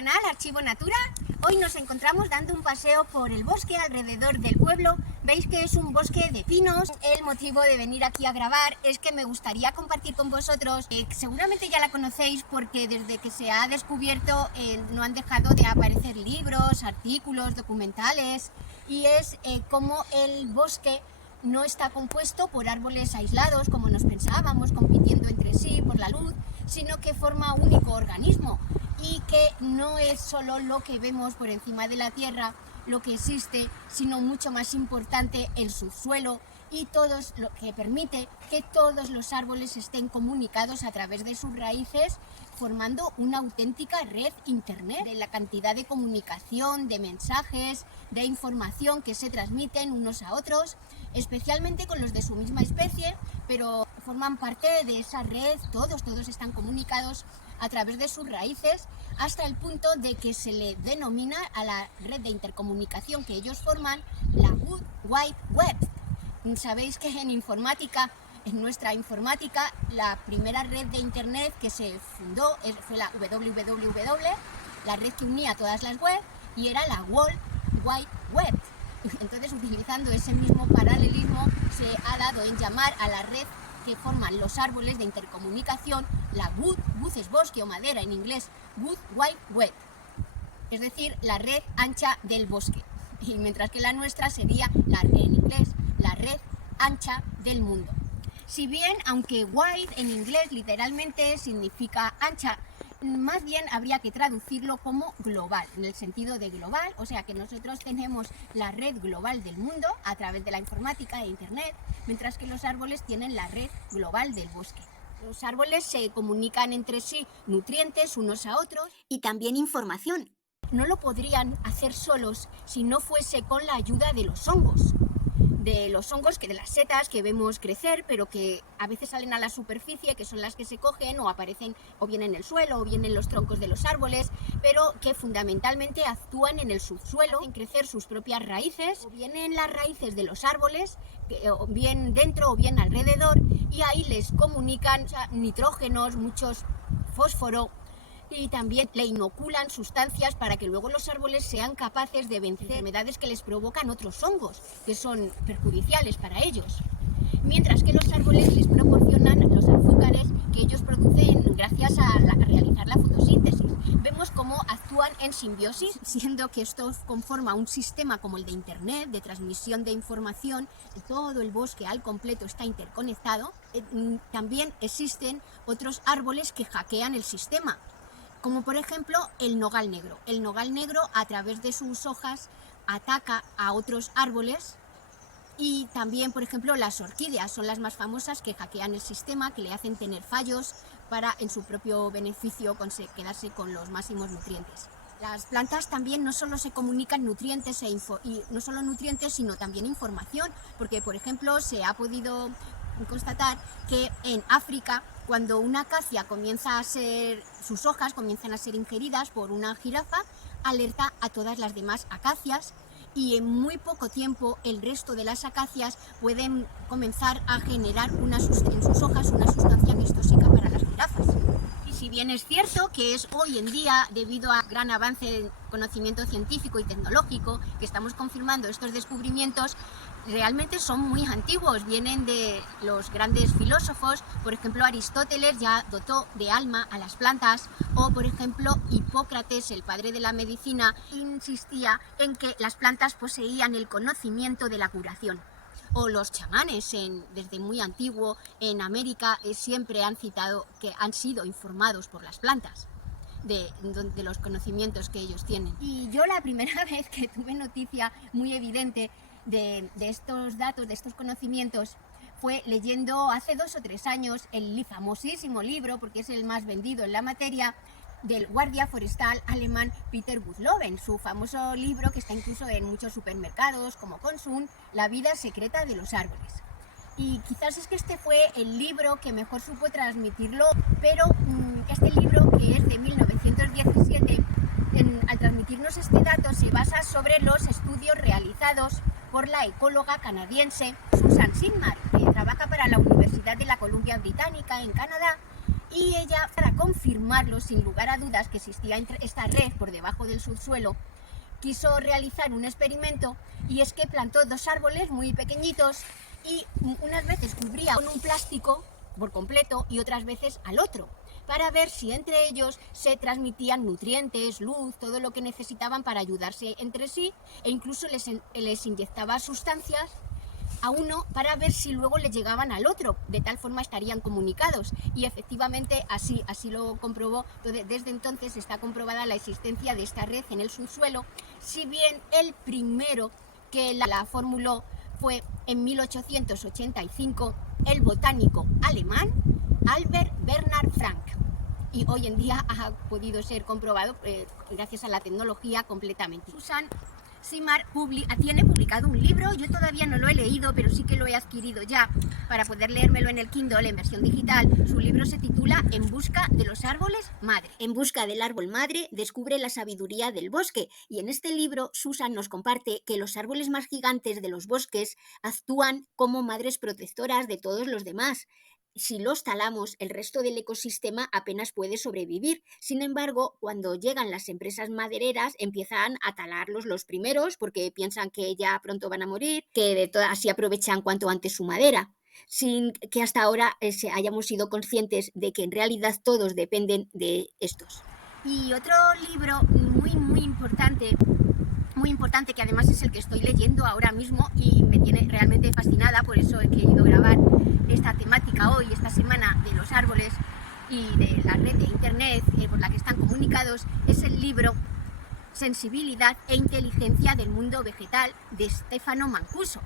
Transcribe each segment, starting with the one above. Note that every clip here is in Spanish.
canal Archivo Natura. Hoy nos encontramos dando un paseo por el bosque alrededor del pueblo. Veis que es un bosque de pinos. El motivo de venir aquí a grabar es que me gustaría compartir con vosotros, seguramente ya la conocéis porque desde que se ha descubierto no han dejado de aparecer libros, artículos, documentales, y es cómo el bosque no está compuesto por árboles aislados como nos pensábamos, compitiendo entre sí por la luz, sino que forma un único organismo y que no es solo lo que vemos por encima de la tierra lo que existe, sino mucho más importante el subsuelo y todos lo que permite que todos los árboles estén comunicados a través de sus raíces, formando una auténtica red internet de la cantidad de comunicación, de mensajes, de información que se transmiten unos a otros, especialmente con los de su misma especie, pero forman parte de esa red, todos están comunicados a través de sus raíces, hasta el punto de que se le denomina a la red de intercomunicación que ellos forman la World Wide Web. Sabéis que en nuestra informática, la primera red de internet que se fundó fue la www, la red que unía todas las webs, y era la World Wide Web. Entonces, utilizando ese mismo paralelismo, se ha dado en llamar a la red que forman los árboles de intercomunicación la wood es bosque o madera en inglés, Wood Wide Web, es decir, la red ancha del bosque, y mientras que la nuestra sería en inglés la red ancha del mundo. Si bien, aunque wide en inglés literalmente significa ancha, más bien habría que traducirlo como global, en el sentido de global, o sea que nosotros tenemos la red global del mundo a través de la informática e internet, mientras que los árboles tienen la red global del bosque. Los árboles se comunican entre sí nutrientes unos a otros y también información. No lo podrían hacer solos si no fuese con la ayuda de los hongos, que de las setas que vemos crecer, pero que a veces salen a la superficie, que son las que se cogen o aparecen o bien en el suelo o bien en los troncos de los árboles, pero que fundamentalmente actúan en el subsuelo, hacen crecer sus propias raíces, o bien en las raíces de los árboles, o bien dentro o bien alrededor, y ahí les comunican nitrógenos, muchos fósforo, y también le inoculan sustancias para que luego los árboles sean capaces de vencer enfermedades que les provocan otros hongos, que son perjudiciales para ellos. Mientras que los árboles les proporcionan los azúcares que ellos producen gracias a realizar la fotosíntesis. Vemos cómo actúan en simbiosis, siendo que esto conforma un sistema como el de Internet, de transmisión de información. Todo el bosque al completo está interconectado. También existen otros árboles que hackean el sistema, como por ejemplo el nogal negro. El nogal negro, a través de sus hojas, ataca a otros árboles, y también, por ejemplo, las orquídeas son las más famosas, que hackean el sistema, que le hacen tener fallos para, en su propio beneficio, quedarse con los máximos nutrientes. Las plantas también no solo se comunican nutrientes, no solo nutrientes, sino también información, porque, por ejemplo, se ha podido constatar que en África, cuando una acacia sus hojas comienzan a ser ingeridas por una jirafa, alerta a todas las demás acacias, y en muy poco tiempo el resto de las acacias pueden comenzar a generar en sus hojas una sustancia que es tóxica para las jirafas. Y si bien es cierto que es hoy en día, debido a gran avance en conocimiento científico y tecnológico, que estamos confirmando estos descubrimientos, realmente son muy antiguos, vienen de los grandes filósofos. Por ejemplo, Aristóteles ya dotó de alma a las plantas, o por ejemplo Hipócrates, el padre de la medicina, insistía en que las plantas poseían el conocimiento de la curación. O los chamanes, desde muy antiguo en América, siempre han citado que han sido informados por las plantas de los conocimientos que ellos tienen. Y yo, la primera vez que tuve noticia muy evidente de estos datos, de estos conocimientos, fue leyendo hace 2 o 3 años el famosísimo libro, porque es el más vendido en la materia, del guardia forestal alemán Peter Buchloven, su famoso libro que está incluso en muchos supermercados como Consum, La vida secreta de los árboles. Y quizás es que este fue el libro que mejor supo transmitirlo, pero este libro, que es de 1917, al transmitirnos este dato se basa sobre los estudios realizados por la ecóloga canadiense Susan Sigmar, que trabaja para la Universidad de la Columbia Británica en Canadá, Y ella, para confirmarlo sin lugar a dudas que existía esta red por debajo del subsuelo, quiso realizar un experimento, y es que plantó 2 árboles muy pequeñitos y unas veces cubría con un plástico por completo y otras veces al otro, para ver si entre ellos se transmitían nutrientes, luz, todo lo que necesitaban para ayudarse entre sí, e incluso les inyectaba sustancias a uno para ver si luego le llegaban al otro, de tal forma estarían comunicados, y efectivamente así lo comprobó. Desde entonces está comprobada la existencia de esta red en el subsuelo, si bien el primero que la formuló fue en 1885 el botánico alemán Albert Bernhard Frank, y hoy en día ha podido ser comprobado gracias a la tecnología completamente. Susan Simard tiene publicado un libro, yo todavía no lo he leído, pero sí que lo he adquirido ya para poder leérmelo en el Kindle en versión digital. Su libro se titula En busca de los árboles madre. En busca del árbol madre descubre la sabiduría del bosque, y en este libro Susan nos comparte que los árboles más gigantes de los bosques actúan como madres protectoras de todos los demás. Si los talamos, el resto del ecosistema apenas puede sobrevivir. Sin embargo, cuando llegan las empresas madereras, empiezan a talarlos los primeros porque piensan que ya pronto van a morir, que así aprovechan cuanto antes su madera, sin que hasta ahora hayamos sido conscientes de que en realidad todos dependen de estos. Y otro libro muy importante, que además es el que estoy leyendo ahora mismo y me tiene realmente fascinada, por eso he querido grabar esta temática hoy, esta semana de los árboles y de la red de internet por la que están comunicados, es el libro Sensibilidad e inteligencia del mundo vegetal de Stefano Mancuso.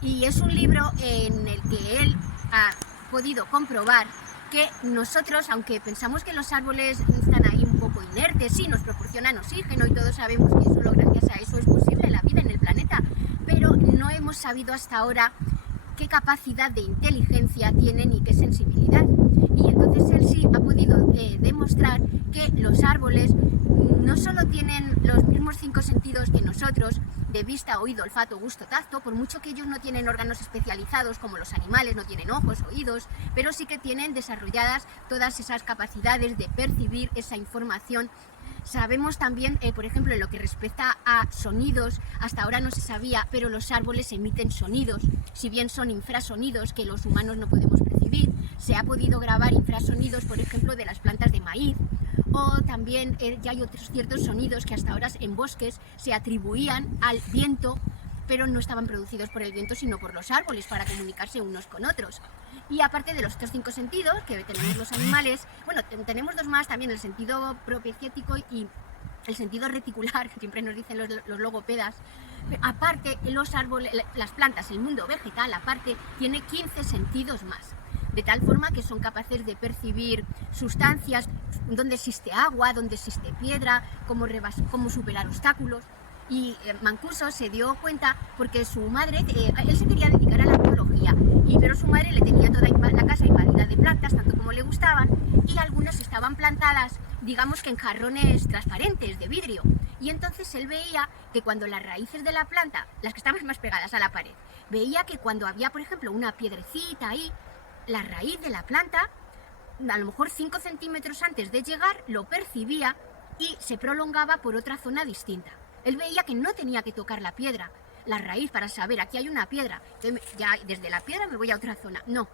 Y es un libro en el que él ha podido comprobar que nosotros, aunque pensamos que los árboles están ahí un poco inertes, sí, nos proporcionan oxígeno y todos sabemos que solo gracias a eso es posible la vida en el planeta, pero no hemos sabido hasta ahora qué capacidad de inteligencia tienen y qué sensibilidad. Y entonces él sí ha podido demostrar que los árboles no solo tienen los mismos 5 sentidos que nosotros, de vista, oído, olfato, gusto, tacto, por mucho que ellos no tienen órganos especializados como los animales, no tienen ojos, oídos, pero sí que tienen desarrolladas todas esas capacidades de percibir esa información. Sabemos también, por ejemplo, en lo que respecta a sonidos, hasta ahora no se sabía, pero los árboles emiten sonidos, si bien son infrasonidos que los humanos no podemos percibir. Se ha podido grabar infrasonidos, por ejemplo, de las plantas de maíz, o también ya hay otros ciertos sonidos que hasta ahora en bosques se atribuían al viento, pero no estaban producidos por el viento sino por los árboles para comunicarse unos con otros. Y aparte de los otros 5 sentidos que tenemos los animales, bueno, tenemos 2 más también, el sentido propiociético y el sentido reticular, que siempre nos dicen los logopedas. Aparte, los árboles, las plantas, el mundo vegetal, aparte, tiene 15 sentidos más, de tal forma que son capaces de percibir sustancias, donde existe agua, donde existe piedra, cómo superar obstáculos. Y Mancuso se dio cuenta porque su madre, él se quería dedicar a la biología, pero su madre le tenía toda la casa invadida de plantas, tanto como le gustaban, y algunas estaban plantadas, digamos que en jarrones transparentes de vidrio. Y entonces él veía que cuando las raíces de la planta, las que estaban más pegadas a la pared, veía que cuando había, por ejemplo, una piedrecita ahí, la raíz de la planta, a lo mejor 5 centímetros antes de llegar, lo percibía y se prolongaba por otra zona distinta. Él veía que no tenía que tocar la piedra, la raíz, para saber, aquí hay una piedra, ya desde la piedra me voy a otra zona. No,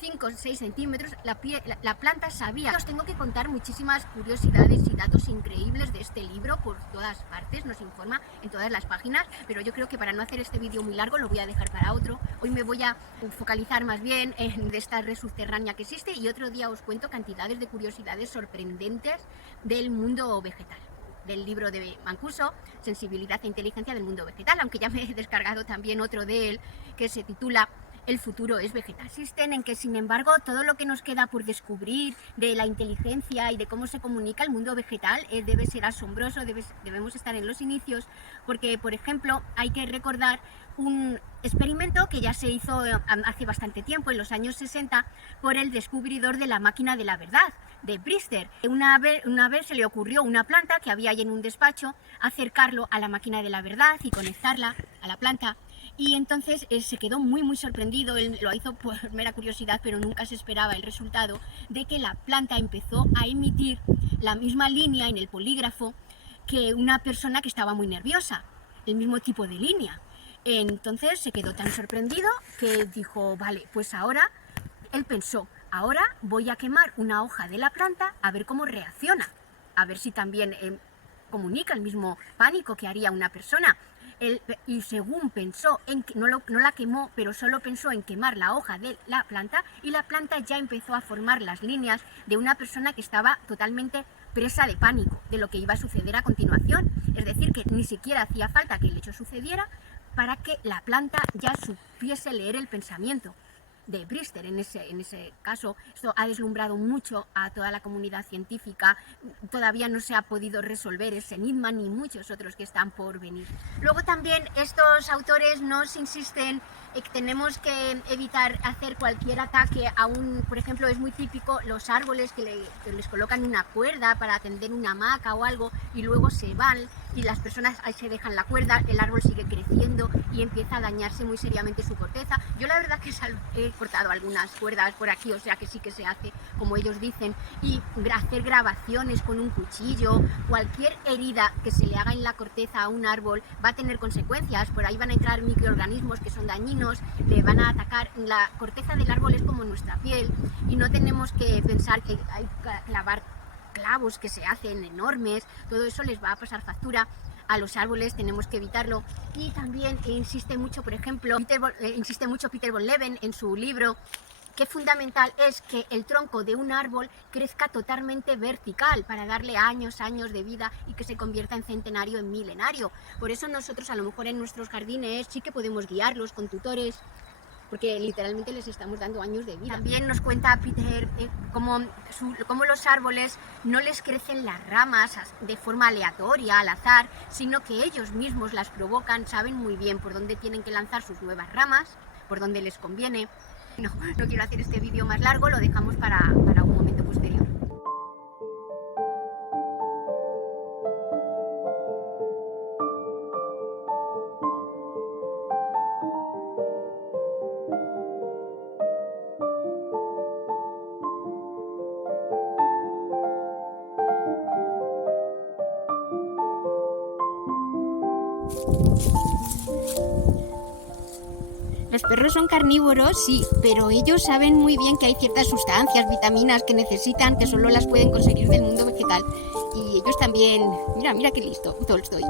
5 o 6 centímetros, la planta sabía. Os tengo que contar muchísimas curiosidades y datos increíbles de este libro por todas partes, nos informa en todas las páginas, pero yo creo que para no hacer este vídeo muy largo lo voy a dejar para otro. Hoy me voy a focalizar más bien en esta red subterránea que existe, y otro día os cuento cantidades de curiosidades sorprendentes del mundo vegetal, del libro de Mancuso, Sensibilidad e inteligencia del mundo vegetal, aunque ya me he descargado también otro de él que se titula El futuro es vegetal. Insisten en que, sin embargo, todo lo que nos queda por descubrir de la inteligencia y de cómo se comunica el mundo vegetal debe ser asombroso, debemos estar en los inicios, porque, por ejemplo, hay que recordar un experimento que ya se hizo hace bastante tiempo, en los años 60, por el descubridor de la máquina de la verdad, de Brister. Una vez se le ocurrió una planta que había ahí en un despacho, acercarlo a la máquina de la verdad y conectarla a la planta. Y entonces se quedó muy sorprendido, él lo hizo por mera curiosidad, pero nunca se esperaba el resultado de que la planta empezó a emitir la misma línea en el polígrafo que una persona que estaba muy nerviosa, el mismo tipo de línea. Entonces se quedó tan sorprendido que dijo, vale, pues ahora, él pensó, ahora voy a quemar una hoja de la planta a ver cómo reacciona, a ver si también comunica el mismo pánico que haría una persona. Y según pensó, no la quemó, pero solo pensó en quemar la hoja de la planta, y la planta ya empezó a formar las líneas de una persona que estaba totalmente presa de pánico de lo que iba a suceder a continuación. Es decir, que ni siquiera hacía falta que el hecho sucediera para que la planta ya supiese leer el pensamiento de Brister. En ese caso, esto ha deslumbrado mucho a toda la comunidad científica. Todavía no se ha podido resolver ese enigma, ni muchos otros que están por venir. Luego también estos autores nos insisten en que tenemos que evitar hacer cualquier ataque a por ejemplo, es muy típico los árboles que les colocan una cuerda para tender una hamaca o algo y luego se van y las personas ahí se dejan la cuerda, el árbol sigue creciendo y empieza a dañarse muy seriamente su corteza. Yo la verdad que he cortado algunas cuerdas por aquí, o sea que sí que se hace como ellos dicen, y hacer grabaciones con un cuchillo, cualquier herida que se le haga en la corteza a un árbol va a tener consecuencias. Por ahí van a entrar microorganismos que son dañinos, le van a atacar. La corteza del árbol es como nuestra piel y no tenemos que pensar que hay que clavar clavos que se hacen enormes, todo eso les va a pasar factura a los árboles, tenemos que evitarlo. Y también insiste mucho, por ejemplo, Peter von Leven en su libro, que fundamental es que el tronco de un árbol crezca totalmente vertical para darle años de vida y que se convierta en centenario, en milenario. Por eso nosotros a lo mejor en nuestros jardines sí que podemos guiarlos con tutores, porque literalmente les estamos dando años de vida. También nos cuenta Peter cómo los árboles no les crecen las ramas de forma aleatoria, al azar, sino que ellos mismos las provocan, saben muy bien por dónde tienen que lanzar sus nuevas ramas, por dónde les conviene. No quiero hacer este vídeo más largo, lo dejamos para un momento posterior. Los perros son carnívoros, sí, pero ellos saben muy bien que hay ciertas sustancias, vitaminas que necesitan, que solo las pueden conseguir del mundo vegetal. Y ellos también, mira qué listo, Tolstoy.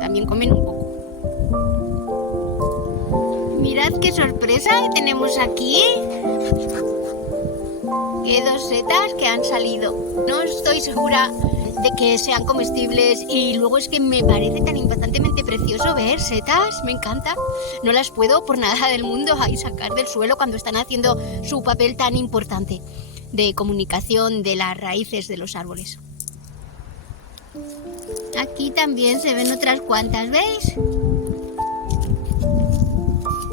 También comen un poco. Mirad qué sorpresa tenemos aquí. Que 2 setas que han salido. No estoy segura de que sean comestibles y luego es que me parece tan impactantemente precioso ver setas, me encanta. No las puedo por nada del mundo ahí sacar del suelo cuando están haciendo su papel tan importante de comunicación de las raíces de los árboles. Aquí también se ven otras cuantas, ¿veis?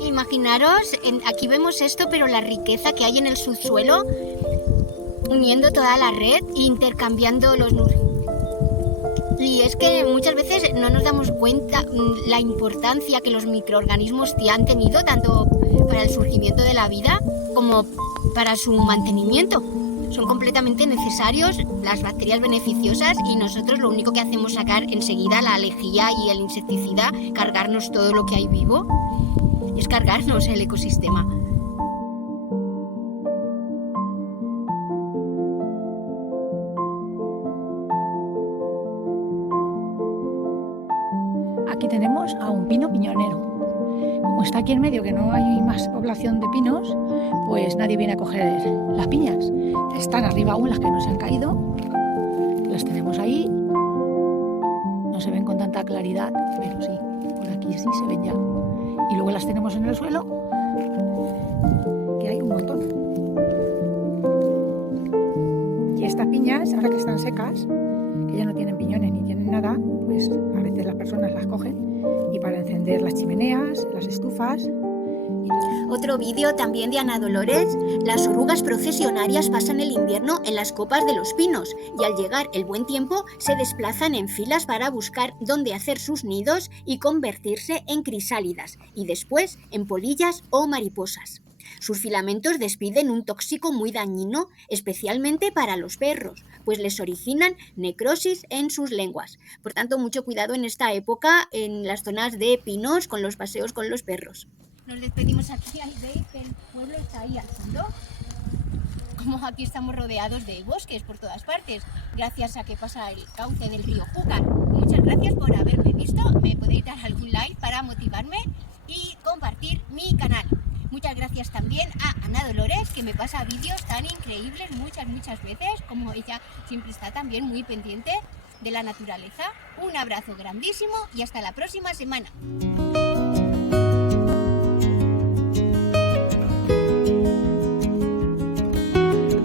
Imaginaros, aquí vemos esto, pero la riqueza que hay en el subsuelo, uniendo toda la red e intercambiando los nutrientes. Y es que muchas veces no nos damos cuenta la importancia que los microorganismos han tenido tanto para el surgimiento de la vida como para su mantenimiento. Son completamente necesarios las bacterias beneficiosas y nosotros lo único que hacemos es sacar enseguida la lejía y el insecticida, cargarnos todo lo que hay vivo, es cargarnos el ecosistema. Aquí tenemos a un pino piñonero. Como está aquí en medio, que no hay más población de pinos, pues nadie viene a coger las piñas. Están arriba aún las que no se han caído, las tenemos ahí. No se ven con tanta claridad, pero sí, por aquí sí se ven ya. Y luego las tenemos en el suelo, que hay un montón. Y estas piñas, ahora que están secas, que ya no tienen piñones ni tienen nada, pues a veces las personas las cogen y para encender las chimeneas, las estufas. Otro vídeo también de Ana Dolores. Las orugas procesionarias pasan el invierno en las copas de los pinos y al llegar el buen tiempo se desplazan en filas para buscar dónde hacer sus nidos y convertirse en crisálidas y después en polillas o mariposas. Sus filamentos despiden un tóxico muy dañino, especialmente para los perros, pues les originan necrosis en sus lenguas. Por tanto, mucho cuidado en esta época en las zonas de pinos con los paseos con los perros. Nos despedimos aquí, ahí veis que el pueblo está ahí al fondo. Como aquí estamos rodeados de bosques por todas partes, gracias a que pasa el cauce del río Júcar. Muchas gracias por haberme visto, me podéis dar algún like para motivarme y compartir mi canal. Muchas gracias también a Ana Dolores, que me pasa vídeos tan increíbles muchas veces, como ella siempre está también muy pendiente de la naturaleza. Un abrazo grandísimo y hasta la próxima semana.